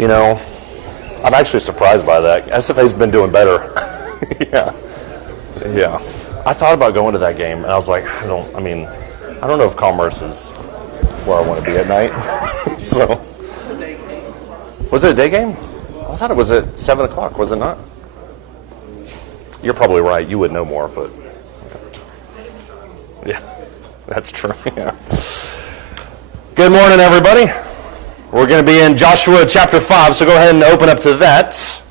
You know, I'm actually surprised by that. SFA's been doing better. Yeah. I thought about going to that game, and I was like, I don't know if Commerce is where I want to be at night. So, was it a day game? I thought it was at 7 o'clock, was it not? You're probably right. You would know more, but yeah, that's true. Yeah. Good morning, everybody. We're going to be in Joshua chapter 5, so go ahead and open up to that.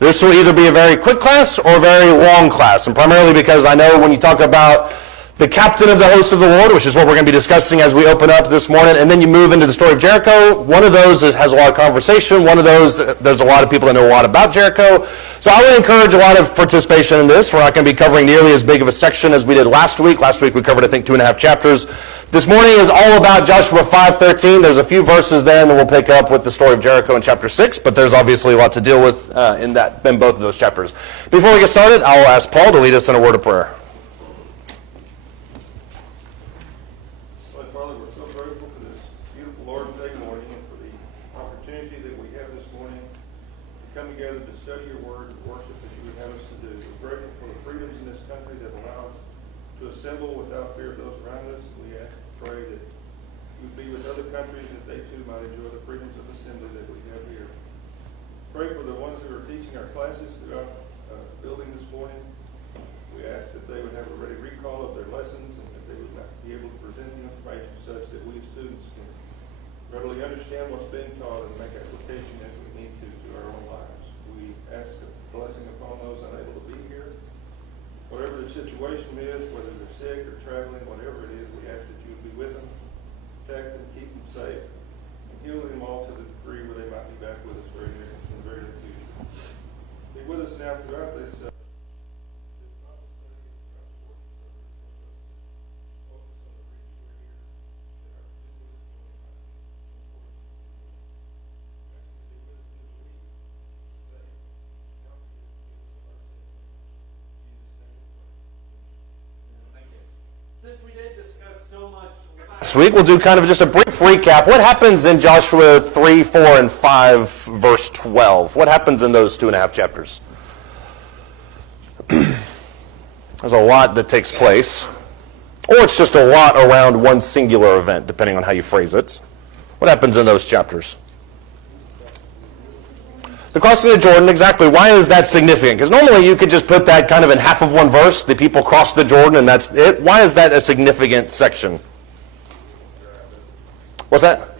This will either be a very quick class or a very long class, and primarily because I know when you talk about the captain of the host of the Lord, which is what we're going to be discussing as we open up this morning, and then you move into the story of Jericho. One of those has a lot of conversation. One of those, there's a lot of people that know a lot about Jericho. So I would encourage a lot of participation in this. We're not going to be covering nearly as big of a section as we did last week. Last week we covered, I think, 2.5 chapters. This morning is all about Joshua 5:13. There's a few verses there, and then we'll pick up with the story of Jericho in chapter 6, but there's obviously a lot to deal with in both of those chapters. Before we get started, I will ask Paul to lead us in a word of prayer. Pray for the ones who are teaching our classes throughout the building this morning. We ask that they would have a ready recall of their lessons and that they would be able to present the information such that we students can readily understand what's being taught and make application as we need to our own lives. We ask a blessing upon those unable to be here. Whatever the situation is, whether they're sick or traveling, whatever it is, we ask that you would be with them, protect them, keep them safe, and heal them all to the degree where they might be back with us very near. Be with us now throughout this Bible study. Since we did discuss so much last week, we'll do kind of just a brief recap. What happens in Joshua 3, 4, and 5, verse 12? What happens in those 2.5 chapters? There's a lot that takes place. Or it's just a lot around one singular event, depending on how you phrase it. What happens in those chapters? The crossing of the Jordan, exactly. Why is that significant? Because normally you could just put that kind of in half of one verse. The people crossed the Jordan and that's it. Why is that a significant section? What's that?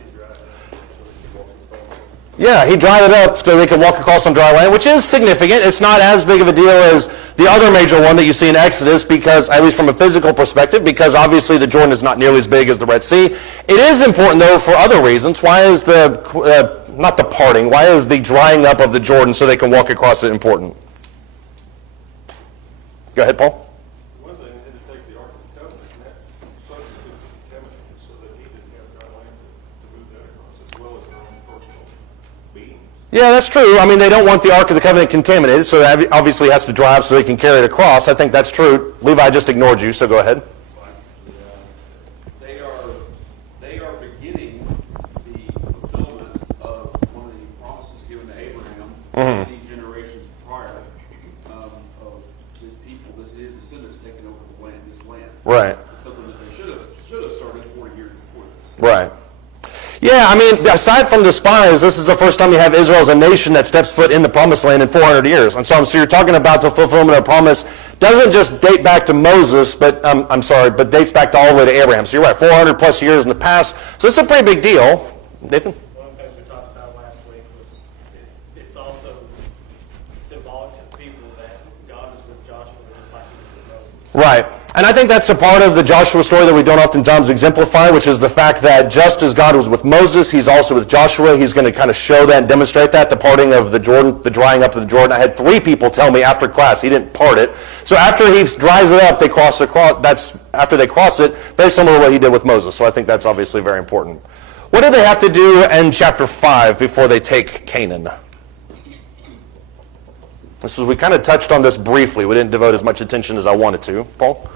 Yeah, he dried it up so they could walk across on dry land, which is significant. It's not as big of a deal as the other major one that you see in Exodus, because, at least from a physical perspective, because obviously the Jordan is not nearly as big as the Red Sea. It is important, though, for other reasons. Why is not the parting, why is the drying up of the Jordan so they can walk across it important? Go ahead, Paul. Yeah, that's true. I mean, they don't want the Ark of the Covenant contaminated, so that obviously has to dry up so they can carry it across. I think that's true. Levi just ignored you, so go ahead. They are beginning the fulfillment of one of the promises given to Abraham many generations prior of his people, his descendants taking over this land. Right. It's something that they should have started 40 years before this. Right. Yeah, I mean, aside from the spies, this is the first time you have Israel as a nation that steps foot in the promised land in 400 years. And so you're talking about the fulfillment of promise doesn't just date back to Moses, but dates back to all the way to Abraham. So you're right, 400 plus years in the past. So it's a pretty big deal. Nathan? One of the things we talked about last week was it's also symbolic to the people that God is with Joshua just like he was with Moses. Right. And I think that's a part of the Joshua story that we don't oftentimes exemplify, which is the fact that just as God was with Moses, he's also with Joshua. He's going to kind of show that and demonstrate that, the parting of the Jordan, the drying up of the Jordan. I had 3 people tell me after class he didn't part it. So after he dries it up, they cross across. That's after they cross it, very similar to what he did with Moses. So I think that's obviously very important. What do they have to do in chapter 5 before they take Canaan? We kind of touched on this briefly. We didn't devote as much attention as I wanted to. Paul?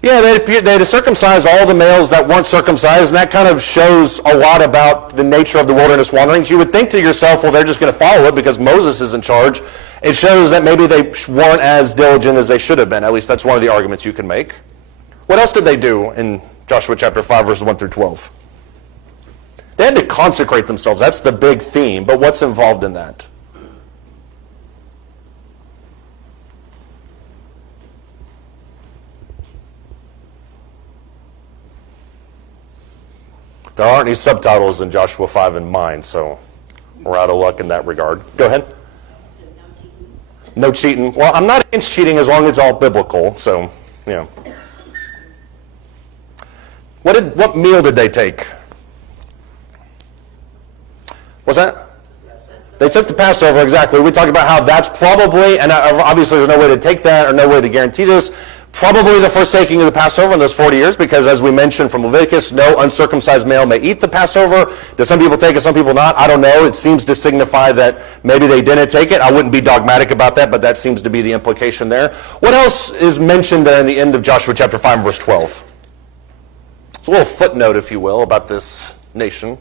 Yeah, they had to circumcise all the males that weren't circumcised, and that kind of shows a lot about the nature of the wilderness wanderings. You would think to yourself, well, they're just going to follow it because Moses is in charge. It shows that maybe they weren't as diligent as they should have been. At least that's one of the arguments you can make. What else did they do in Joshua chapter 5, verses 1 through 12? They had to consecrate themselves. That's the big theme, but what's involved in that? There aren't any subtitles in Joshua 5 in mine, so we're out of luck in that regard. Go ahead. No cheating. Well, I'm not against cheating as long as it's all biblical, so, yeah. What meal did they take? What's that? They took the Passover, exactly. We talked about how that's probably, and obviously there's no way to take that or no way to guarantee this, probably the first taking of the Passover in those 40 years, because as we mentioned from Leviticus, no uncircumcised male may eat the Passover. Do some people take it, some people not? I don't know. It seems to signify that maybe they didn't take it. I wouldn't be dogmatic about that, but that seems to be the implication there. What else is mentioned there in the end of Joshua chapter 5, verse 12? It's a little footnote, if you will, about this nation.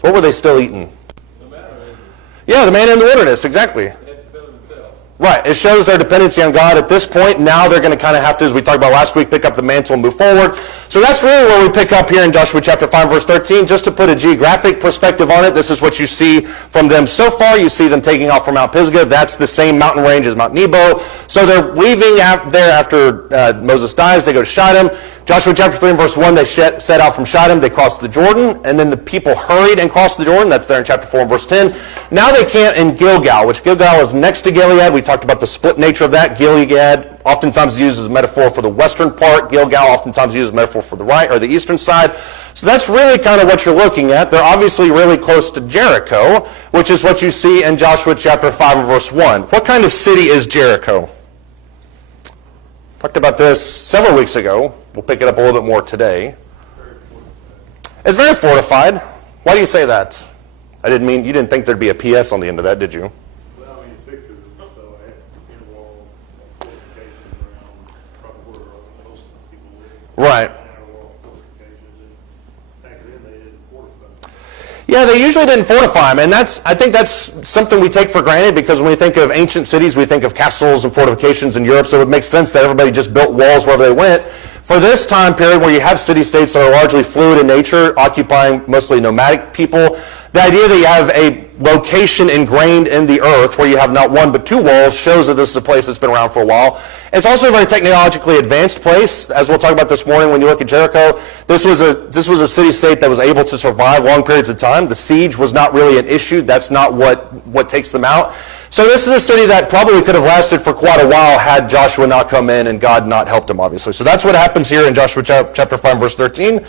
What were they still eating? Yeah, the man in the wilderness, exactly. Right, it shows their dependency on God at this point. Now they're going to kind of have to, as we talked about last week, pick up the mantle and move forward. So that's really where we pick up here in Joshua chapter 5, verse 13. Just to put a geographic perspective on it, this is what you see from them so far. You see them taking off from Mount Pisgah. That's the same mountain range as Mount Nebo. So they're leaving there after Moses dies. They go to Shittim. Joshua chapter 3 and verse 1, they set out from Shittim. They crossed the Jordan, and then the people hurried and crossed the Jordan. That's there in chapter 4 and verse 10. Now they camp in Gilgal, which Gilgal is next to Gilead. We talked about the split nature of that. Gilead oftentimes used as a metaphor for the western part. Gilgal oftentimes used as a metaphor for the right or the eastern side. So that's really kind of what you're looking at. They're obviously really close to Jericho, which is what you see in Joshua chapter 5 and verse 1. What kind of city is Jericho? Talked about this several weeks ago. We'll pick it up a little bit more today. It's very fortified. Why do you say that? You didn't think there'd be a PS on the end of that, did you? Well, I mean, the pictures, so I had inner-wall fortifications around probably where most people live. Right. Inner-wall fortifications, and back then they didn't fortify. Yeah, they usually didn't fortify them, and I think that's something we take for granted because when we think of ancient cities, we think of castles and fortifications in Europe, so it makes sense that everybody just built walls wherever they went. For this time period where you have city-states that are largely fluid in nature, occupying mostly nomadic people, the idea that you have a location ingrained in the earth where you have not one but two walls shows that this is a place that's been around for a while. It's also a very technologically advanced place. As we'll talk about this morning when you look at Jericho, this was a city-state that was able to survive long periods of time. The siege was not really an issue. That's not what takes them out. So this is a city that probably could have lasted for quite a while had Joshua not come in and God not helped him, obviously. So that's what happens here in Joshua chapter 5, verse 13.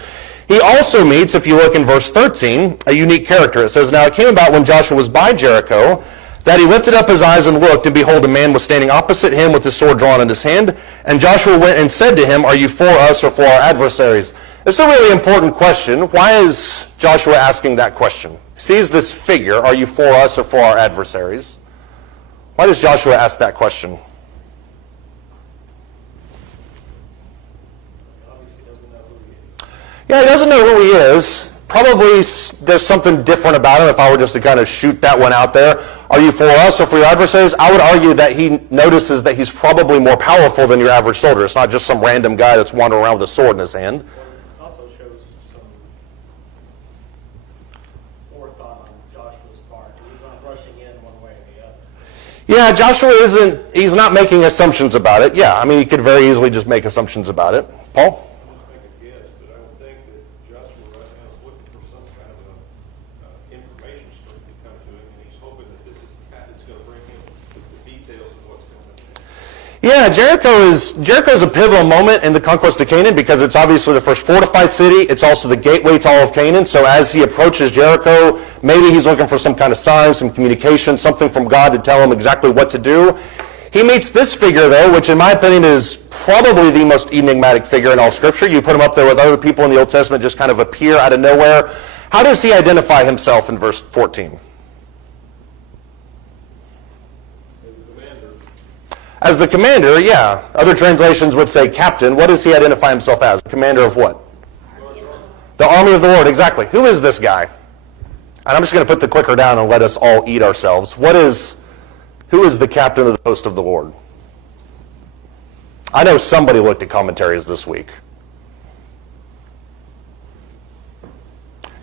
He also meets, if you look in verse 13, a unique character. It says, "Now it came about when Joshua was by Jericho, that he lifted up his eyes and looked, and behold, a man was standing opposite him with his sword drawn in his hand. And Joshua went and said to him, 'Are you for us or for our adversaries?'" It's a really important question. Why is Joshua asking that question? He sees this figure, "Are you for us or for our adversaries?" Why does Joshua ask that question? Yeah, he doesn't know who he is. Probably there's something different about him if I were just to kind of shoot that one out there. Are you for us or for your adversaries? I would argue that he notices that he's probably more powerful than your average soldier. It's not just some random guy that's wandering around with a sword in his hand. It also shows some forethought on Joshua's part. He's not rushing in one way or the other. Yeah, Joshua he's not making assumptions about it. Yeah, I mean, he could very easily just make assumptions about it. Paul? Make a guess, but I would think that Joshua right now is looking for some kind of information stream to come to him, and he's hoping that this is the path that's going to bring him the details of what's going on. Yeah, Jericho's a pivotal moment in the conquest of Canaan because it's obviously the first fortified city. It's also the gateway to all of Canaan. So as he approaches Jericho, maybe he's looking for some kind of sign, some communication, something from God to tell him exactly what to do. He meets this figure, though, which in my opinion is probably the most enigmatic figure in all of Scripture. You put him up there with other people in the Old Testament just kind of appear out of nowhere. How does he identify himself in verse 14? As the commander, yeah. Other translations would say captain. What does he identify himself as? Commander of what? The army of the Lord, exactly. Who is this guy? And I'm just going to put the clicker down and let us all eat ourselves. Who is the captain of the host of the Lord? I know somebody looked at commentaries this week.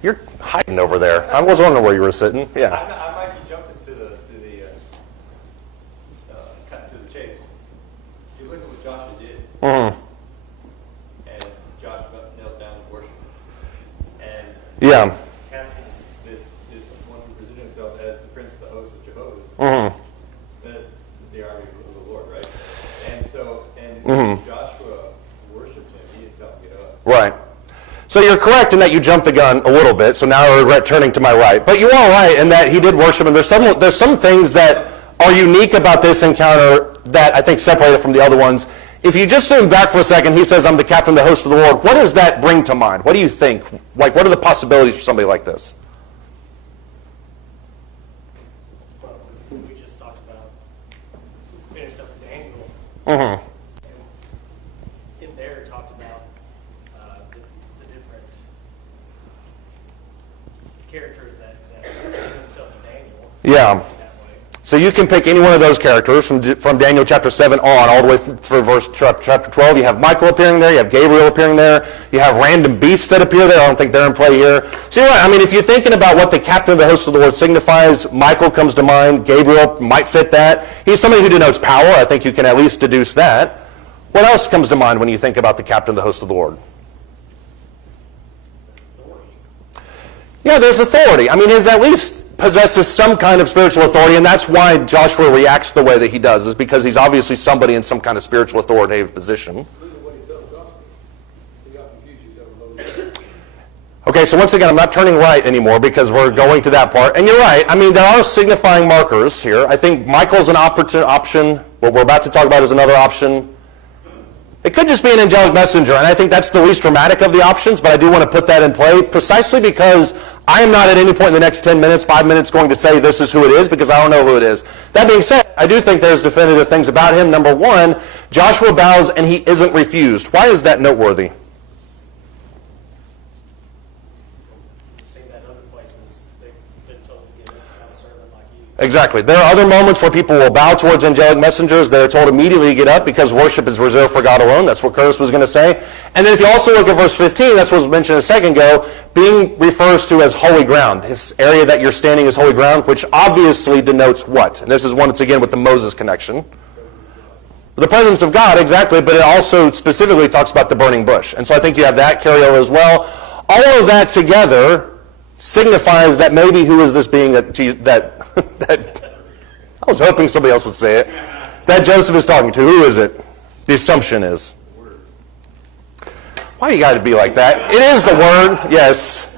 You're hiding over there. I was wondering where you were sitting. Yeah. I might be jumping to the cut to the chase. You look at what Joshua did, Mm-hmm. and Joshua knelt down and worshiped. And Yeah. captain, this one who presented himself as the prince of the host of Jehovah's, Mm-hmm. the army of the Lord, right? And so, Mm-hmm. Joshua worshipped him. He didn't tell him to get up. Right. So you're correct in that you jumped the gun a little bit, so now I regret turning to my right. But you are right in that he did worship him. There's some things that are unique about this encounter that I think separate it from the other ones. If you just zoom back for a second, he says, I'm the captain of the host of the Lord. What does that bring to mind? What do you think? Like, what are the possibilities for somebody like this? Well, we just talked about, finished up with Daniel. Mm-hmm. In there, it talked about the different characters that present themselves to Daniel. Yeah. That way. So you can pick any one of those characters from Daniel chapter 7 on, all the way through verse chapter 12. You have Michael appearing there. You have Gabriel appearing there. You have random beasts that appear there. I don't think they're in play here. So you're right. I mean, if you're thinking about what the captain of the host of the Lord signifies, Michael comes to mind. Gabriel might fit that. He's somebody who denotes power. I think you can at least deduce that. What else comes to mind when you think about the captain of the host of the Lord? Yeah, there's authority. I mean, he at least possesses some kind of spiritual authority, and that's why Joshua reacts the way that he does, is because he's obviously somebody in some kind of spiritual authoritative position. Look at what he tells Joshua. He got confused. He said, well, Okay, so once again, I'm not turning right anymore because we're going to that part. And you're right. I mean, there are signifying markers here. I think Michael's an option. What we're about to talk about is another option. It could just be an angelic messenger, and I think that's the least dramatic of the options, but I do want to put that in play precisely because I am not at any point in the next 10 minutes, 5 minutes going to say this is who it is because I don't know who it is. That being said, I do think there's definitive things about him. Number one, Joshua bows and he isn't refused. Why is that noteworthy? Seen that other places, they've been told to get up and have a servant like you. Exactly. There are other moments where people will bow towards angelic messengers. They're told immediately to get up because worship is reserved for God alone. That's what Curtis was going to say. And then if you also look at verse 15, that's what was mentioned a second ago, being refers to as holy ground. This area that you're standing is holy ground, which obviously denotes what? And this is once again with the Moses connection. The presence of God, exactly, but it also specifically talks about the burning bush. And so I think you have that carryover as well. All of that together signifies that maybe who is this being that I was hoping somebody else would say it, that Joseph is talking to. Who is it? The assumption is. Why you got to be like that? It is the Word, yes.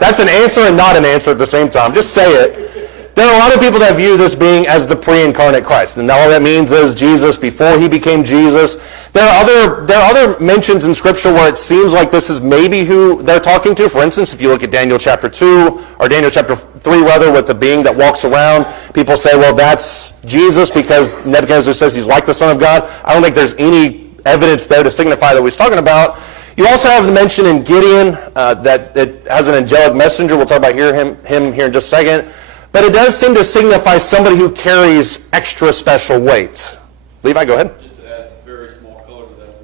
That's an answer and not an answer at the same time. Just say it. There are a lot of people that view this being as the pre-incarnate Christ, and all that means is Jesus before he became Jesus. There are other mentions in Scripture where it seems like this is maybe who they're talking to. For instance, if you look at Daniel chapter 2, or Daniel chapter 3 rather, with the being that walks around, people say, well, that's Jesus because Nebuchadnezzar says he's like the Son of God. I don't think there's any evidence there to signify that what he's talking about. You also have the mention in Gideon that it has an angelic messenger. We'll talk about him here in just a second. But it does seem to signify somebody who carries extra special weight. Levi, go ahead. Just to add very small color to that,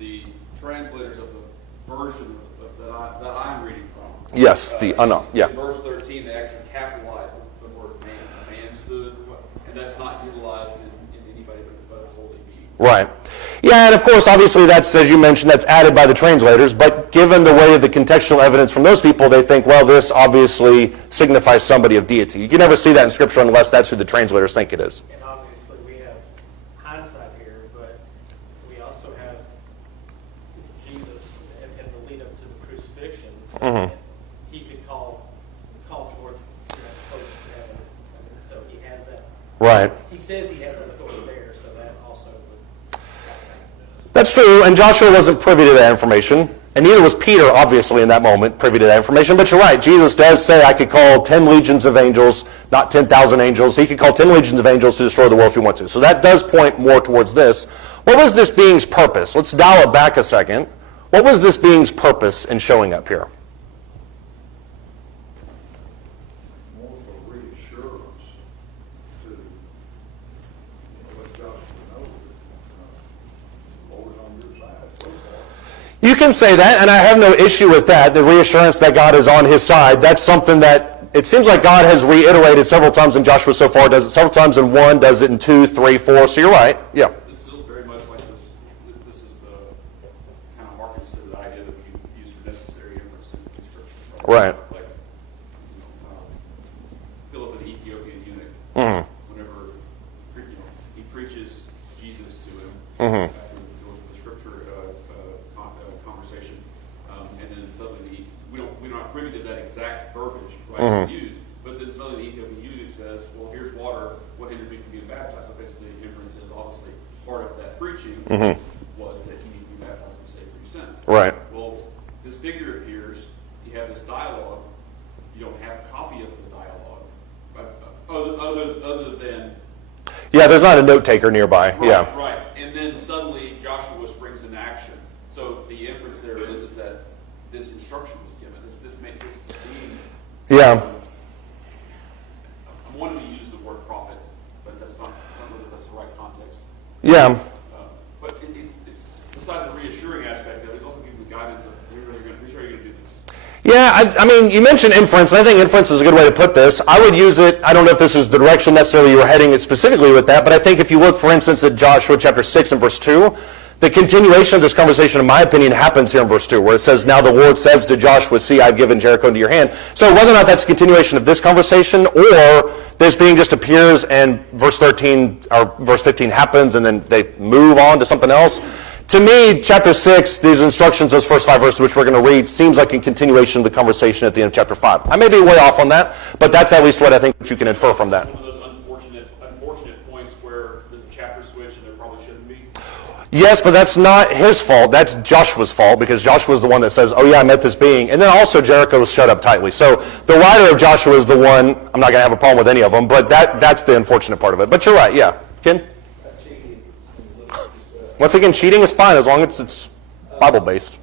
the translators of the version that I'm reading from. Yes, yeah. In verse 13, they actually capitalize the word man. Man stood, and that's not utilized in anybody but a holy being. Right. Yeah, and of course, obviously, that's, as you mentioned, that's added by the translators, but given the way of the contextual evidence from those people, they think, well, this obviously signifies somebody of deity. You can never see that in Scripture unless that's who the translators think it is. And obviously, we have hindsight here, but we also have Jesus and the lead up to the crucifixion. Mhm. He could call forth hosts of heaven. And so he has that. Right. He says he has that authority there, so that also would. That's true, and Joshua wasn't privy to that information. And neither was Peter, obviously, in that moment, privy to that information. But you're right, Jesus does say, I could call 10 legions of angels, not 10,000 angels. He could call 10 legions of angels to destroy the world if he wants to. So that does point more towards this. What was this being's purpose? Let's dial it back a second. What was this being's purpose in showing up here? More for reassurance to, let Joshua know that, Lord is on your side so far. You can say that, and I have no issue with that, the reassurance that God is on his side. That's something that it seems like God has reiterated several times in Joshua so far, does it several times in 1, does it in 2, 3, 4, so you're right, yeah. This feels very much like this. This is the kind of markets to the idea that we use for necessary inference in Scripture. Right. Like, Philip and the Ethiopian eunuch. Mhm. Whenever he preaches Jesus to him, Mhm. after the Scripture conversation, and then suddenly we're not privy to that exact verbiage, right? Used, but then suddenly the Ethiopian eunuch says, "Well, here's water. What hindered me from being baptized?" So basically, the inference is obviously part of that preaching was that you need to be baptized and saved for your sins. Right. Well, this figure appears. You have this dialogue. You don't have a copy of the dialogue, but other than Yeah, there's not a note taker nearby, yeah. right. And then suddenly Joshua springs into action. So the inference there is that this instruction was given. This being. Yeah. I wanted to use the word prophet, but that's not. I don't know that that's the right context. Yeah. But it's besides the reassuring aspect of it, it's also giving the guidance of here's how you're going to do this. Yeah, I mean, you mentioned inference, and I think inference is a good way to put this. I would use it, I don't know if this is the direction necessarily you were heading it specifically with that, but I think if you look, for instance, at Joshua chapter 6 and verse 2, the continuation of this conversation, in my opinion, happens here in verse 2, where it says, now the Lord says to Joshua, see, I've given Jericho into your hand. So whether or not that's a continuation of this conversation, or this being just appears and verse 13 or verse 15 happens, and then they move on to something else, to me, chapter 6, these instructions, those first 5 verses which we're going to read, seems like a continuation of the conversation at the end of chapter 5. I may be way off on that, but that's at least what I think you can infer from that. One of those unfortunate points where there's a chapter switch and there probably shouldn't be. Yes, but that's not his fault. That's Joshua's fault, because Joshua's the one that says, oh yeah, I met this being. And then also Jericho was shut up tightly. So the writer of Joshua is the one, I'm not going to have a problem with any of them, but that's the unfortunate part of it. But you're right, yeah. Ken? Once again, cheating is fine as long as it's Bible-based.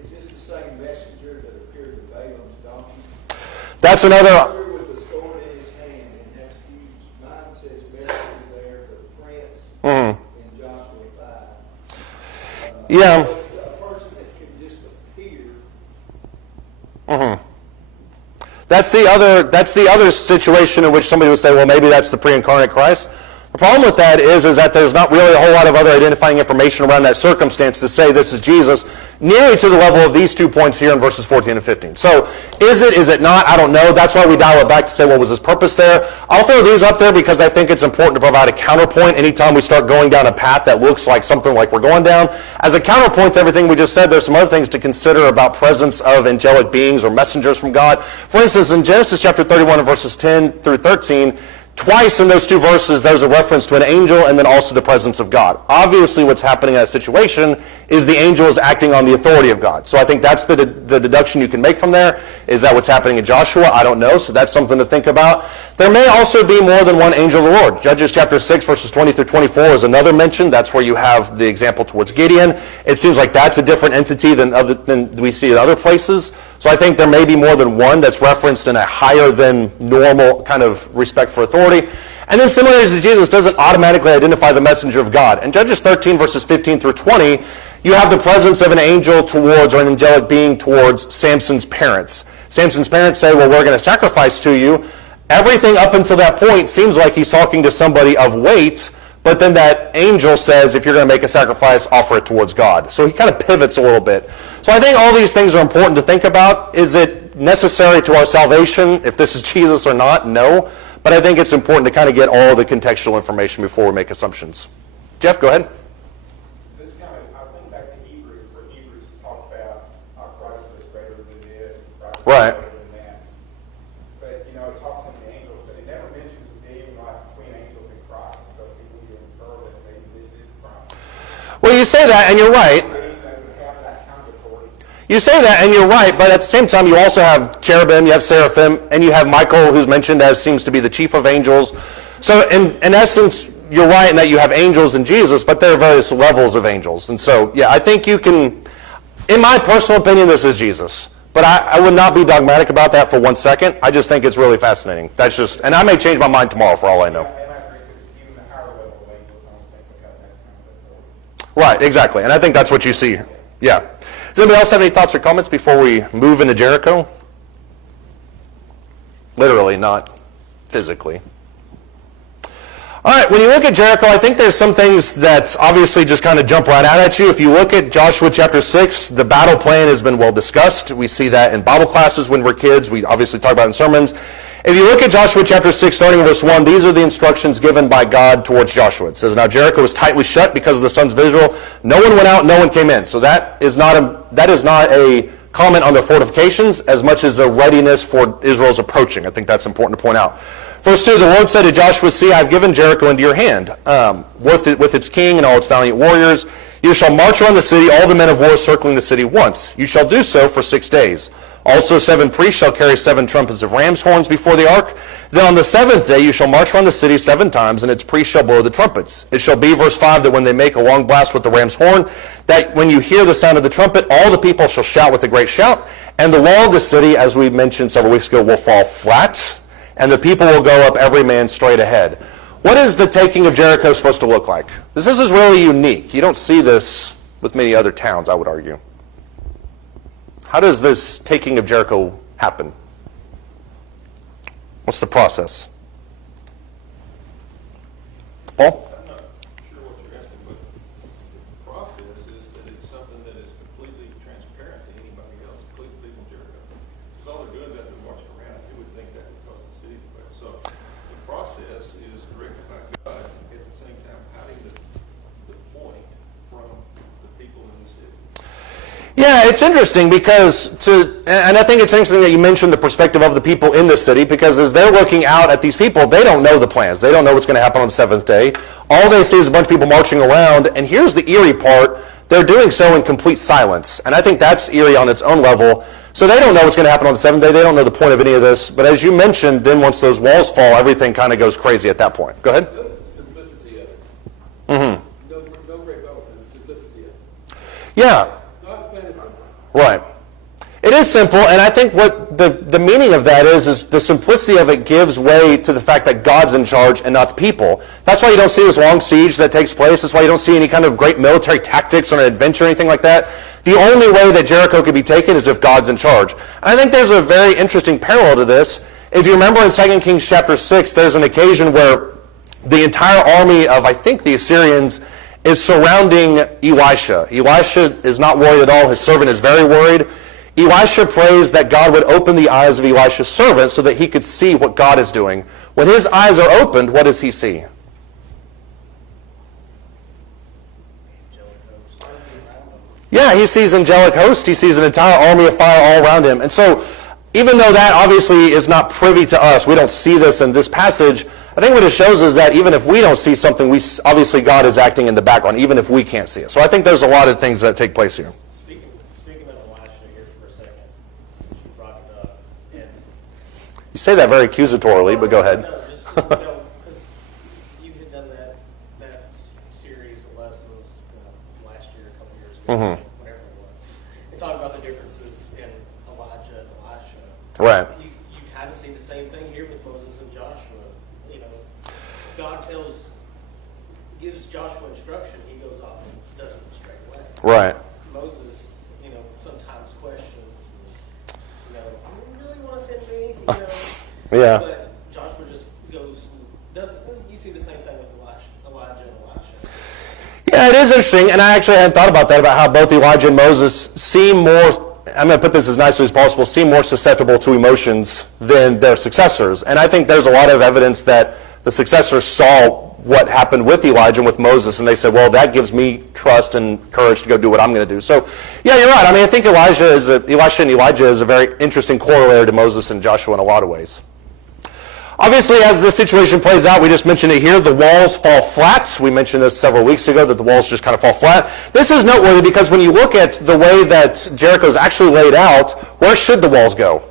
Is this the same messenger that appeared to Balaam's donkey? That's another... With the sword in his hand, and that's huge. Mine says messenger there, the prince in Joshua 5. Yeah. A person that can just appear. That's the other situation in which somebody would say, well, maybe that's the pre-incarnate Christ. The problem with that is that there's not really a whole lot of other identifying information around that circumstance to say this is Jesus, nearly to the level of these 2 points here in verses 14 and 15. So is it not? I don't know. That's why we dial it back to say what was his purpose there. I'll throw these up there because I think it's important to provide a counterpoint anytime we start going down a path that looks like something like we're going down. As a counterpoint to everything we just said, there's some other things to consider about presence of angelic beings or messengers from God. For instance, in Genesis chapter 31 and verses 10 through 13, twice in those 2 verses, there's a reference to an angel and then also the presence of God. Obviously, what's happening in that situation is the angel is acting on the authority of God. So I think that's the deduction you can make from there. Is that what's happening in Joshua? I don't know, so that's something to think about. There may also be more than one angel of the Lord. Judges chapter 6, verses 20 through 24 is another mention. That's where you have the example towards Gideon. It seems like that's a different entity than we see in other places. So I think there may be more than one that's referenced in a higher than normal kind of respect for authority. And then similarly to Jesus doesn't automatically identify the messenger of God. In Judges 13, verses 15 through 20, you have the presence of an angel towards, or an angelic being towards Samson's parents. Samson's parents say, well, we're going to sacrifice to you. Everything up until that point seems like he's talking to somebody of weight, but then that angel says, if you're going to make a sacrifice, offer it towards God. So he kind of pivots a little bit. So I think all these things are important to think about. Is it necessary to our salvation if this is Jesus or not? No. But I think it's important to kind of get all the contextual information before we make assumptions. Jeff, go ahead. This kind of, I think back to Hebrews, where Hebrews talk about how Christ is greater than this, and Christ is Right. greater than that. But, it talks in the angels, but it never mentions a being like between angels and Christ, so people would infer that maybe this is Christ. Well, you say that, and you're right. They would have that kind of You say that, and you're right, but at the same time, you also have cherubim, you have seraphim, and you have Michael, who's mentioned as seems to be the chief of angels. So in essence, you're right in that you have angels in Jesus, but there are various levels of angels. And so, yeah, I think you can, in my personal opinion, this is Jesus. But I would not be dogmatic about that for 1 second. I just think it's really fascinating. That's just, and I may change my mind tomorrow for all I know. And I agree with even the higher level of angels, I don't think we got that kind of authority. Right, exactly. And I think that's what you see. Yeah. Does anybody else have any thoughts or comments before we move into Jericho? Literally, not physically. All right, when you look at Jericho, I think there's some things that obviously just kind of jump right out at you. If you look at Joshua chapter 6, the battle plan has been well discussed. We see that in Bible classes when we're kids. We obviously talk about it in sermons. If you look at Joshua chapter 6, starting in verse 1, these are the instructions given by God towards Joshua. It says, now Jericho was tightly shut because of the sons of Israel. No one went out, no one came in. So that is not a comment on their fortifications as much as a readiness for Israel's approaching. I think that's important to point out. Verse 2, the Lord said to Joshua, see, I've given Jericho into your hand, with its king and all its valiant warriors. You shall march around the city, all the men of war circling the city once. You shall do so for 6 days. Also 7 priests shall carry 7 trumpets of ram's horns before the ark. Then on the 7th day you shall march around the city 7 times, and its priests shall blow the trumpets. It shall be, verse 5, that when they make a long blast with the ram's horn, that when you hear the sound of the trumpet, all the people shall shout with a great shout, and the wall of the city, as we mentioned several weeks ago, will fall flat, and the people will go up every man straight ahead. What is the taking of Jericho supposed to look like? This is really unique. You don't see this with many other towns, I would argue. How does this taking of Jericho happen? What's the process? Paul? I'm not sure what you're asking, but the process is that it's something that is completely transparent to anybody else, including people in Jericho. Because all they're doing is that they're marching around. You would think that because the city fell. So the process is directed by God, at the same time hiding the point from the people in the city. Yeah, it's interesting because and I think it's interesting that you mentioned the perspective of the people in the city, because as they're looking out at these people, they don't know the plans. They don't know what's going to happen on the 7th day. All they see is a bunch of people marching around, and here's the eerie part. They're doing so in complete silence, and I think that's eerie on its own level. So they don't know what's going to happen on the 7th day. They don't know the point of any of this. But as you mentioned, then once those walls fall, everything kind of goes crazy at that point. Go ahead. Notice the simplicity of it. Mm-hmm. No great wealth, the simplicity of it. Yeah. God's plan is simple. Right. It is simple, and I think what the meaning of that is the simplicity of it gives way to the fact that God's in charge and not the people. That's why you don't see this long siege that takes place. That's why you don't see any kind of great military tactics or an adventure or anything like that. The only way that Jericho could be taken is if God's in charge. And I think there's a very interesting parallel to this. If you remember in 2 Kings chapter 6, there's an occasion where the entire army of, I think, the Assyrians is surrounding Elisha. Elisha is not worried at all. His servant is very worried. Elisha prays that God would open the eyes of Elisha's servant so that he could see what God is doing. When his eyes are opened, what does he see? Yeah, he sees angelic hosts. He sees an entire army of fire all around him. And so, even though that obviously is not privy to us, we don't see this in this passage, I think what it shows is that even if we don't see something, obviously God is acting in the background, even if we can't see it. So I think there's a lot of things that take place here. Speaking of Elisha here for a second, since you brought it up, and You say that very accusatorily, but go ahead. No, just, because you had done that series of lessons last year, a couple years ago, whatever it was. And talk about the differences in Elijah and Elisha. Right. You kind of see the same thing here with Moses and Joshua. You know, God gives Joshua instruction, he goes off and does it straight away. Right. Moses, sometimes questions, you really want to send me? Yeah. But Joshua just goes, doesn't you see the same thing with Elijah and Elisha? Yeah, it is interesting, and I actually hadn't thought about that, about how both Elijah and Moses seem more, I'm going to put this as nicely as possible, seem more susceptible to emotions than their successors. And I think there's a lot of evidence that the successors saw what happened with Elijah and with Moses, and they said, well, that gives me trust and courage to go do what I'm going to do. So, yeah, you're right. I mean, I think Elisha and Elijah is a very interesting corollary to Moses and Joshua in a lot of ways. Obviously, as this situation plays out, we just mentioned it here, the walls fall flat. We mentioned this several weeks ago, that the walls just kind of fall flat. This is noteworthy because when you look at the way that Jericho is actually laid out, where should the walls go?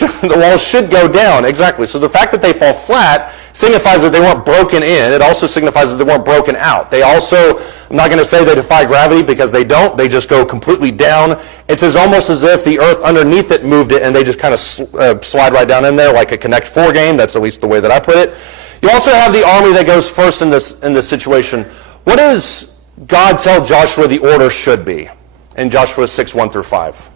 The walls should go down, exactly. So the fact that they fall flat signifies that they weren't broken in. It also signifies that they weren't broken out. They also, I'm not going to say they defy gravity because they don't. They just go completely down. It's almost as if the earth underneath it moved it and they just kind of slide right down in there like a Connect 4 game. That's at least the way that I put it. You also have the army that goes first in this situation. What does God tell Joshua the order should be in Joshua 6, 1 through 5?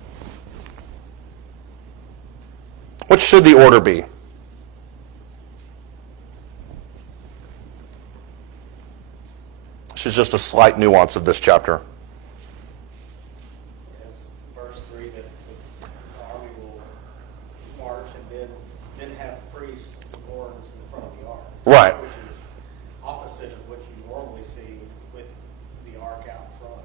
What should the order be? This is just a slight nuance of this chapter. Yes, verse 3, that the army will march and then have priests with horns in front of the ark. Right. Which is opposite of what you normally see with the ark out front.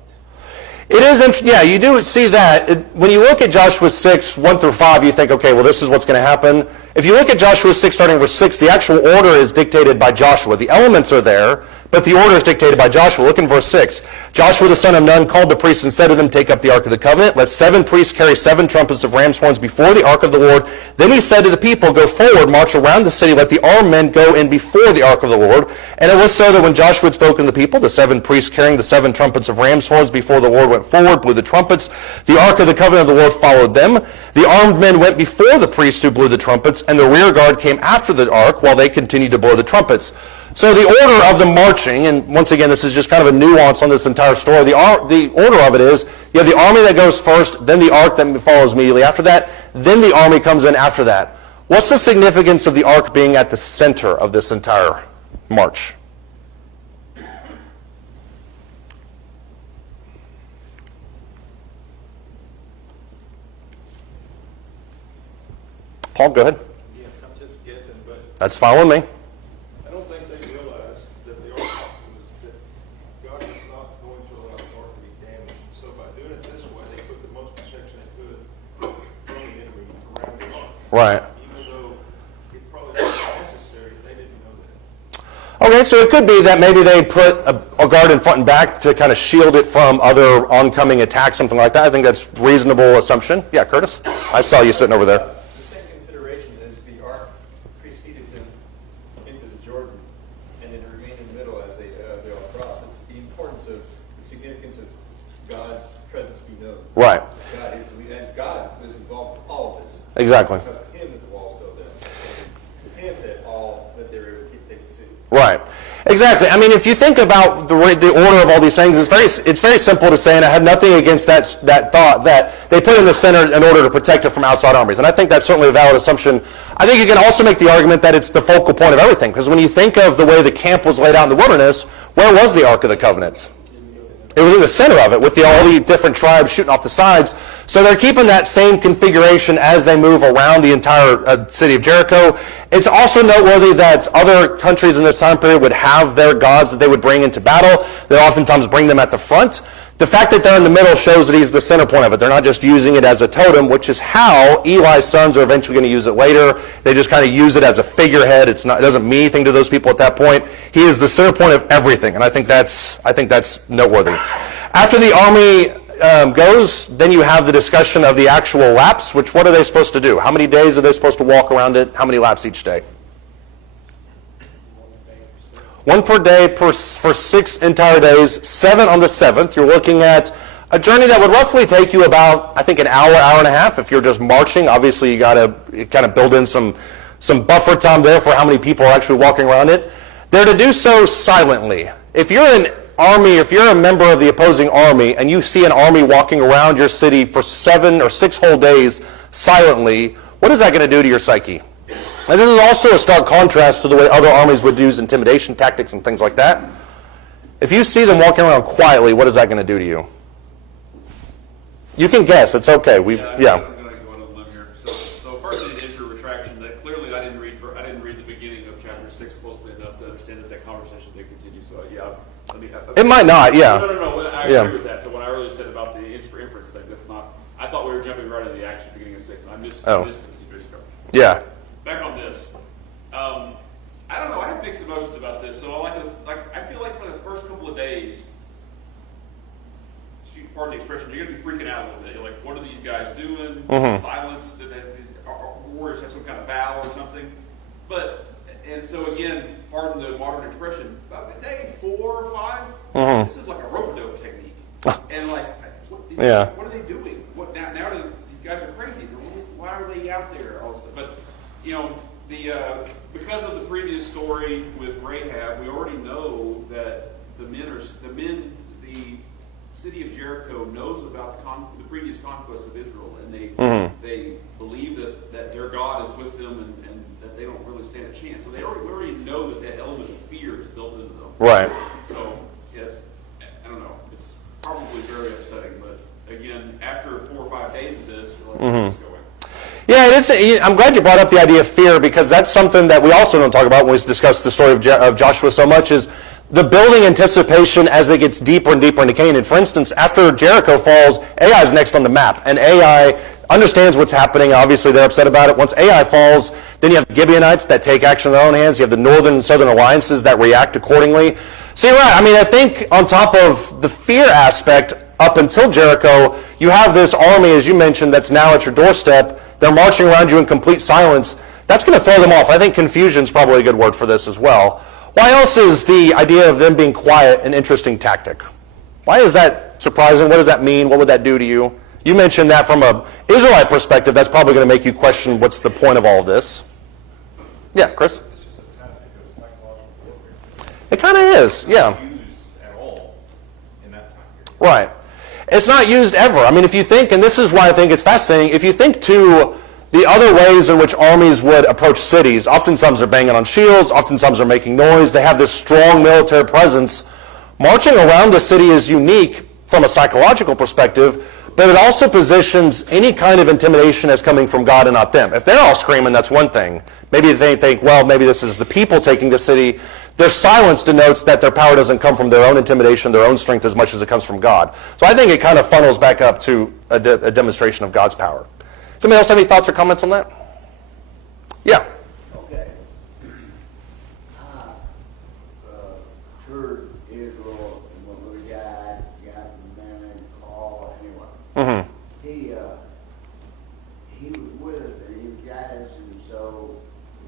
It is interesting. Yeah, you do see that. When you look at Joshua 6, 1 through 5, you think, okay, well, this is what's going to happen. If you look at Joshua 6, starting verse 6, the actual order is dictated by Joshua. The elements are there, but the order is dictated by Joshua. Look in verse 6. Joshua the son of Nun called the priests and said to them, take up the ark of the covenant. Let 7 priests carry 7 trumpets of ram's horns before the ark of the Lord. Then he said to the people, go forward, march around the city, let the armed men go in before the ark of the Lord. And it was so that when Joshua had spoken to the people, the 7 priests carrying the 7 trumpets of ram's horns before the Lord went forward, blew the trumpets. The ark of the covenant of the Lord followed them. The armed men went before the priests who blew the trumpets, and the rear guard came after the ark while they continued to blow the trumpets. So the order of the marching, and once again, this is just kind of a nuance on this entire story. The order of it is, you have the army that goes first, then the ark that follows immediately after that, then the army comes in after that. What's the significance of the ark being at the center of this entire march? Paul, go ahead. Yeah, I'm just guessing, but That's fine with me. I don't think they realized that the ark that God was not going to allow the ark to be damaged. So by doing it this way, they put the most protection they could from the enemy around the ark. Right. Even though it probably wasn't necessary, they didn't know that. Okay, so it could be that maybe they put a guard in front and back to kind of shield it from other oncoming attacks, something like that. I think that's a reasonable assumption. Yeah, Curtis? I saw you sitting over there. The second consideration is the ark preceded them into the Jordan, and it remained in the middle as they go across. It's the importance of the significance of God's presence be known. Right. God was involved in all of this. Exactly. Because of him that the walls fell down. With him that they were able to take the city. Right. Exactly. I mean, if you think about the order of all these things, it's very simple to say, and I have nothing against that thought, that they put in the center in order to protect it from outside armies. And I think that's certainly a valid assumption. I think you can also make the argument that it's the focal point of everything, because when you think of the way the camp was laid out in the wilderness, where was the Ark of the Covenant? It was in the center of it with all the different tribes shooting off the sides. So they're keeping that same configuration as they move around the entire city of Jericho. It's also noteworthy that other countries in this time period would have their gods that they would bring into battle. They oftentimes bring them at the front. The fact that they're in the middle shows that he's the center point of it. They're not just using it as a totem, which is how Eli's sons are eventually going to use it later. They just kind of use it as a figurehead. It doesn't mean anything to those people at that point. He is the center point of everything, and I think that's noteworthy. After the army goes, then you have the discussion of the actual laps, which what are they supposed to do? How many days are they supposed to walk around it? How many laps each day? 1 per day for 6 entire days, 7 on the 7th. You're looking at a journey that would roughly take you about, I think, an hour, hour and a half. If you're just marching, obviously you got to kind of build in some buffer time there for how many people are actually walking around it. They're to do so silently. If you're an army, if you're a member of the opposing army and you see an army walking around your city for 7 or 6 whole days silently, what is that going to do to your psyche? And this is also a stark contrast to the way other armies would use intimidation tactics and things like that. If you see them walking around quietly, what is that going to do to you? You can guess. It's okay. I'm going to go on a limb here. So first, in issue retraction, that clearly I didn't read the beginning of chapter 6 closely enough to understand that conversation did continue. So It might not. Yeah. No. I agree with that. So when I earlier said about the inference thing, that's not. I thought we were jumping right into the action beginning of 6. I missed. Yeah. back on this. I don't know. I have mixed emotions about this. So I feel like for the first couple of days, pardon the expression, you're going to be freaking out a little bit. You're like, what are these guys doing? Silence? Did these warriors have some kind of vow or something? And so again, pardon the modern expression, about day 4 or 5, this is like a rope-a-dope technique. And like, what are they doing? Now these guys are crazy. Why are they out there? All this stuff. But because of the previous story with Rahab, we already know that the city of Jericho knows about the previous conquest of Israel, and they believe that their God is with them and that they don't really stand a chance. So we already know that element of fear is built into them. Right. So, yes, I don't know. It's probably very upsetting, but again, after 4 or 5 days of this, we're like, where's this going? Yeah, it is. I'm glad you brought up the idea of fear, because that's something that we also don't talk about when we discuss the story of Joshua so much, is the building anticipation as it gets deeper and deeper into Canaan. For instance, after Jericho falls, Ai is next on the map, and Ai understands what's happening. Obviously, they're upset about it. Once Ai falls, then you have the Gibeonites that take action in their own hands. You have the northern and southern alliances that react accordingly. So you're right. I mean, I think on top of the fear aspect, up until Jericho, you have this army, as you mentioned, that's now at your doorstep. They're marching around you in complete silence. That's going to throw them off. I think confusion is probably a good word for this as well. Why else is the idea of them being quiet an interesting tactic? Why is that surprising? What does that mean? What would that do to you? You mentioned that from an Israelite perspective, that's probably going to make you question what's the point of all of this. Yeah, Chris? It's just a tactic of psychological warfare. It kind of is, yeah. It's not used at all in that time period. Right. It's not used ever. I mean, if you think, and this is why I think it's fascinating, if you think to the other ways in which armies would approach cities, oftentimes they're banging on shields, oftentimes they're making noise, they have this strong military presence. Marching around the city is unique from a psychological perspective, but it also positions any kind of intimidation as coming from God and not them. If they're all screaming, that's one thing. Maybe they think, well, maybe this is the people taking the city. Their silence denotes that their power doesn't come from their own intimidation, their own strength, as much as it comes from God. So I think it kind of funnels back up to a demonstration of God's power. Somebody else have any thoughts or comments on that? Yeah. Okay. Toured Israel, and one little guy from a man named Paul, anyway. He was with us, and he was guiding us, and so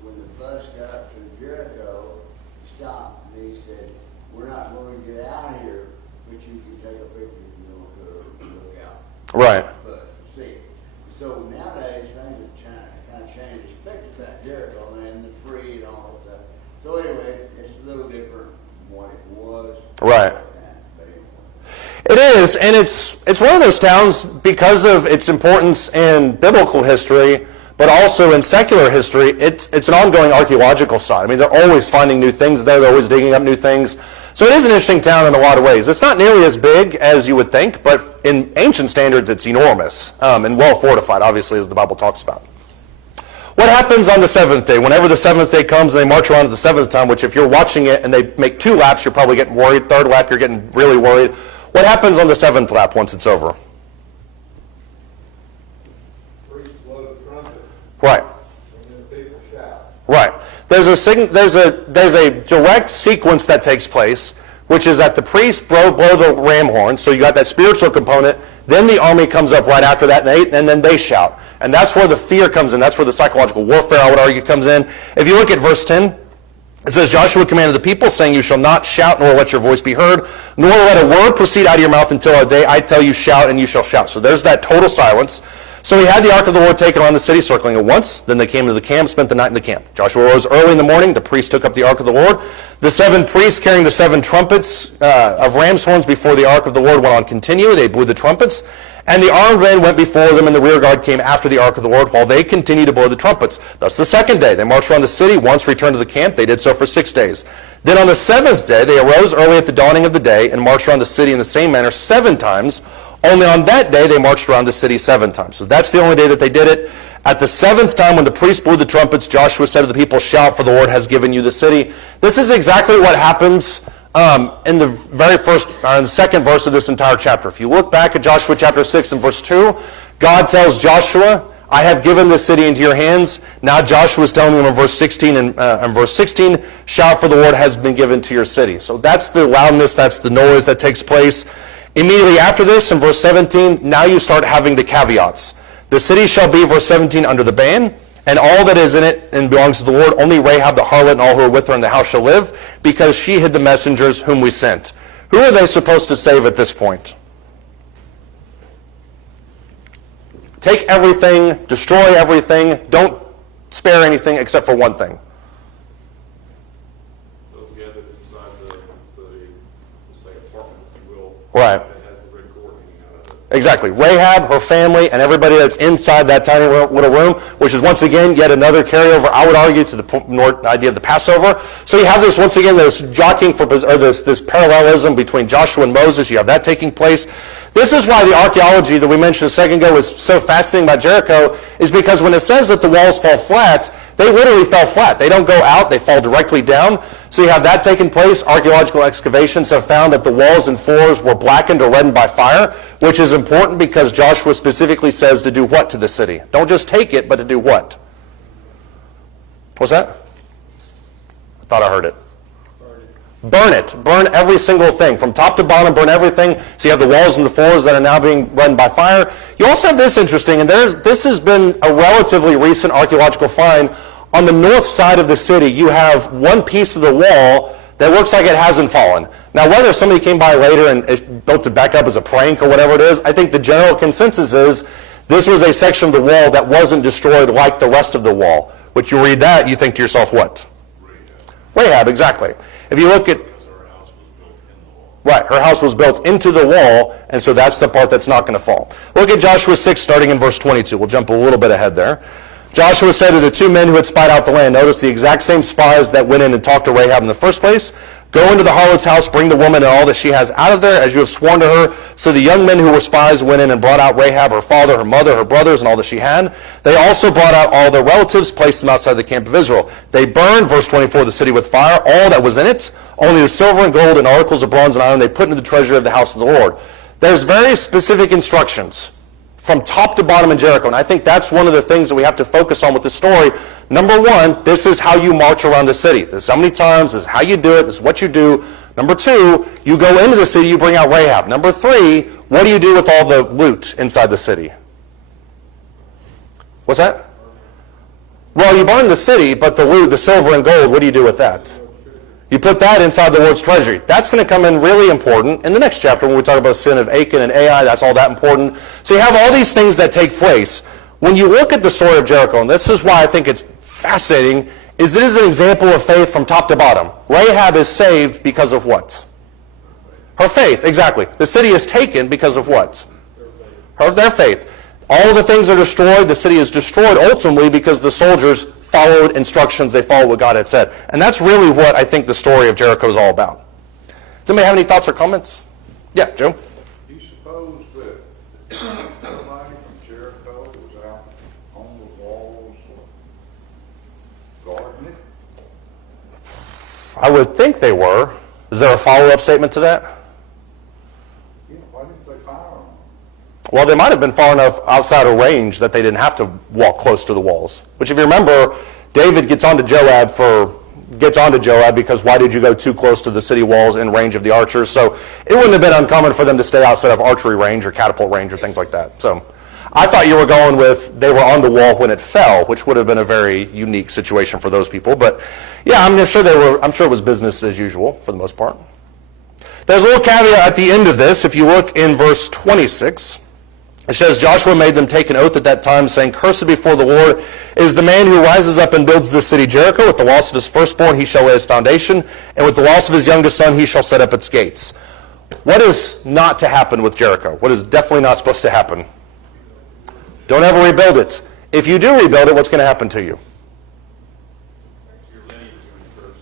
when the bus got up to Jericho, he stopped, and he said, "We're not going to get out of here, but you can take a picture if you want to look out." Right. But, see, so nowadays, things have kind of changed, especially about Jericho and the tree and all that stuff. So anyway, it's a little different from what it was. Right. But anyway. It is, and it's one of those towns, because of its importance in biblical history, but also in secular history, it's an ongoing archaeological site. I mean, they're always finding new things there. They're always digging up new things. So it is an interesting town in a lot of ways. It's not nearly as big as you would think, but in ancient standards, it's enormous and well fortified, obviously, as the Bible talks about. What happens on the seventh day? Whenever the seventh day comes and they march around at the seventh time, which if you're watching it and they make 2 laps, you're probably getting worried. 3rd lap, you're getting really worried. What happens on the 7th lap once it's over? Priests blow the trumpet, Right. and then the people shout. Right. There's a direct sequence that takes place, which is that the priests blow the ram horn, so you got that spiritual component, then the army comes up right after that, and then they shout. And that's where the fear comes in. That's where the psychological warfare, I would argue, comes in. If you look at verse 10, it says, Joshua commanded the people, saying, "You shall not shout, nor let your voice be heard, nor let a word proceed out of your mouth until our day I tell you, shout, and you shall shout." So there's that total silence. So he had the ark of the Lord taken around the city, circling it once. Then they came to the camp, spent the night in the camp. Joshua rose early in the morning. The priests took up the ark of the Lord. The 7 priests carrying the 7 trumpets of ram's horns before the ark of the Lord went on continue. They blew the trumpets. And the armed men went before them, and the rear guard came after the ark of the Lord, while they continued to blow the trumpets. Thus the 2nd day, they marched around the city, once returned to the camp. They did so for 6 days. Then on the 7th day, they arose early at the dawning of the day, and marched around the city in the same manner 7 times. Only on that day, they marched around the city 7 times. So that's the only day that they did it. At the 7th time, when the priests blew the trumpets, Joshua said to the people, "Shout, for the Lord has given you the city." This is exactly what happens in the very first, in the 2nd verse of this entire chapter. If you look back at Joshua chapter 6 and verse 2, God tells Joshua, I have given this city into your hands. Now Joshua is telling them in verse 16, shout, for the Lord has been given to your city. So that's the loudness, that's the noise that takes place. Immediately after this, in verse 17, now you start having the caveats. The city shall be, verse 17, under the ban, and all that is in it and belongs to the Lord. Only Rahab the harlot and all who are with her in the house shall live, because she hid the messengers whom we sent. Who are they supposed to save at this point? Take everything, destroy everything, don't spare anything except for one thing. Those gathered inside the say, apartment, if you will. Right. That has the red cord hanging out of it. Exactly. Rahab, her family, and everybody that's inside that tiny little room, which is once again yet another carryover, I would argue, to the idea of the Passover. So you have this, once again, this jockeying for, or this parallelism between Joshua and Moses. You have that taking place. This is why the archaeology that we mentioned a second ago was so fascinating about Jericho, is because when it says that the walls fall flat, they literally fell flat. They don't go out, they fall directly down. So you have that taking place. Archaeological excavations have found that the walls and floors were blackened or reddened by fire, which is important because Joshua specifically says to do what to the city? Don't just take it, but to do what? What's that? I thought I heard it. Burn it. Burn every single thing. From top to bottom, burn everything. So you have the walls and the floors that are now being run by fire. You also have this interesting, and this has been a relatively recent archaeological find. On the north side of the city, you have one piece of the wall that looks like it hasn't fallen. Now, whether somebody came by later and it built it back up as a prank or whatever it is, I think the general consensus is this was a section of the wall that wasn't destroyed like the rest of the wall. Which you read that, you think to yourself, what? Rahab, exactly. If you look at, right, her house was built into the wall, and so that's the part that's not going to fall. Look at Joshua 6, starting in verse 22. We'll jump a little bit ahead there. Joshua said to the two men who had spied out the land, notice the exact same spies that went in and talked to Rahab in the first place, go into the harlot's house, bring the woman and all that she has out of there, as you have sworn to her. So the young men who were spies went in and brought out Rahab, her father, her mother, her brothers, and all that she had. They also brought out all their relatives, placed them outside the camp of Israel. They burned, verse 24, the city with fire, all that was in it, only the silver and gold and articles of bronze and iron they put into the treasury of the house of the Lord. There's very specific instructions from top to bottom in Jericho, and I think that's one of the things that we have to focus on with this story. Number one, this is how you march around the city. This is how many times, this is how you do it, this is what you do. Number two, you go into the city, you bring out Rahab. Number three, what do you do with all the loot inside the city? What's that? Well, you burn the city, but the loot, the silver and gold, what do you do with that? You put that inside the Lord's treasury. That's going to come in really important in the next chapter when we talk about the sin of Achan and Ai. That's all that important. So you have all these things that take place. When you look at the story of Jericho, and this is why I think it's fascinating, is it is an example of faith from top to bottom. Rahab is saved because of what? Her faith, exactly. The city is taken because of what? Their faith. All the things are destroyed. The city is destroyed ultimately because the soldiers followed instructions. They followed what God had said. And that's really what I think the story of Jericho is all about. Does anybody have any thoughts or comments? Yeah, Joe? Do you suppose that somebody from Jericho was out on the walls guarding it? I would think they were. Is there a follow-up statement to that? Yeah, why didn't they fire on them? Well, they might have been far enough outside of range that they didn't have to walk close to the walls. Which, if you remember, David gets onto Joab because why did you go too close to the city walls in range of the archers? So it wouldn't have been uncommon for them to stay outside of archery range or catapult range or things like that. So I thought you were going with they were on the wall when it fell, which would have been a very unique situation for those people. But yeah, I'm sure it was business as usual for the most part. There's a little caveat at the end of this. If you look in verse 26, it says, Joshua made them take an oath at that time, saying, cursed before the Lord is the man who rises up and builds this city Jericho. With the loss of his firstborn he shall lay its foundation, and with the loss of his youngest son he shall set up its gates. What is not to happen with Jericho? What is definitely not supposed to happen? Don't ever rebuild it. If you do rebuild it, what's going to happen to you?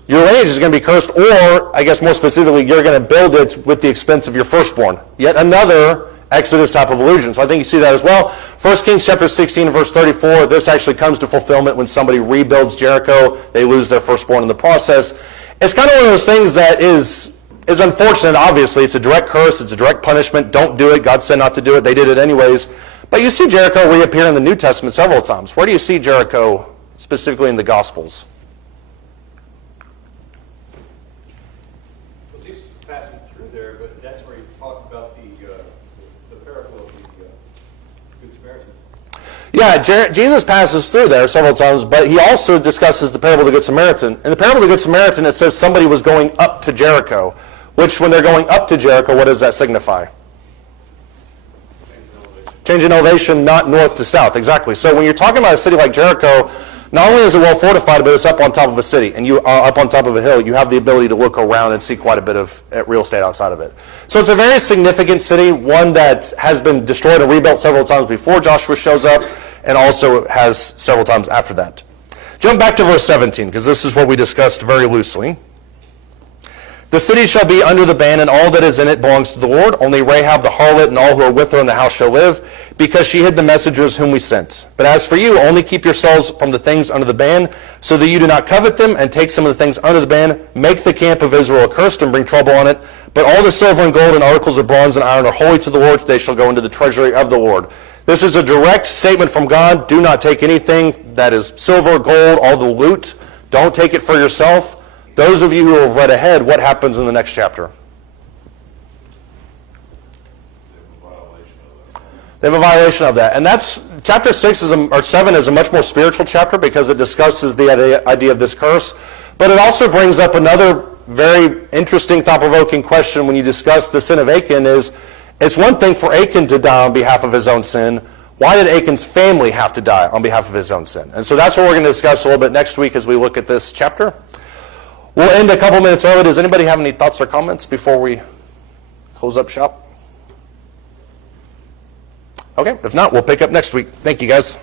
Your lineage is going to be cursed, or, I guess more specifically, you're going to build it with the expense of your firstborn. Yet another Exodus type of illusion. So I think you see that as well. 1 Kings chapter 16, verse 34, this actually comes to fulfillment when somebody rebuilds Jericho. They lose their firstborn in the process. It's kind of one of those things that is unfortunate, obviously. It's a direct curse. It's a direct punishment. Don't do it. God said not to do it. They did it anyways. But you see Jericho reappear in the New Testament several times. Where do you see Jericho specifically in the Gospels? Well, Jesus was passing through there, but that's where he talked about the parable of the Good Samaritan. Yeah, Jesus passes through there several times, but he also discusses the parable of the Good Samaritan. In the parable of the Good Samaritan, it says somebody was going up to Jericho, which when they're going up to Jericho, what does that signify? Change in elevation, not north to south. Exactly. So when you're talking about a city like Jericho, not only is it well fortified, but it's up on top of a city, and you are up on top of a hill. You have the ability to look around and see quite a bit of real estate outside of it. So it's a very significant city, one that has been destroyed and rebuilt several times before Joshua shows up, and also has several times after that. Jump back to verse 17, because this is what we discussed very loosely. The city shall be under the ban, and all that is in it belongs to the Lord. Only Rahab the harlot and all who are with her in the house shall live, because she hid the messengers whom we sent. But as for you, only keep yourselves from the things under the ban, so that you do not covet them, and take some of the things under the ban. Make the camp of Israel accursed, and bring trouble on it. But all the silver and gold and articles of bronze and iron are holy to the Lord. They shall go into the treasury of the Lord. This is a direct statement from God. Do not take anything that is silver, gold, all the loot. Don't take it for yourself. Those of you who have read ahead, what happens in the next chapter? They have a violation of that. And that's, chapter 7 is a much more spiritual chapter because it discusses the idea of this curse. But it also brings up another very interesting, thought-provoking question when you discuss the sin of Achan is, it's one thing for Achan to die on behalf of his own sin. Why did Achan's family have to die on behalf of his own sin? And so that's what we're going to discuss a little bit next week as we look at this chapter. We'll end a couple minutes early. Does anybody have any thoughts or comments before we close up shop? Okay, if not, we'll pick up next week. Thank you, guys.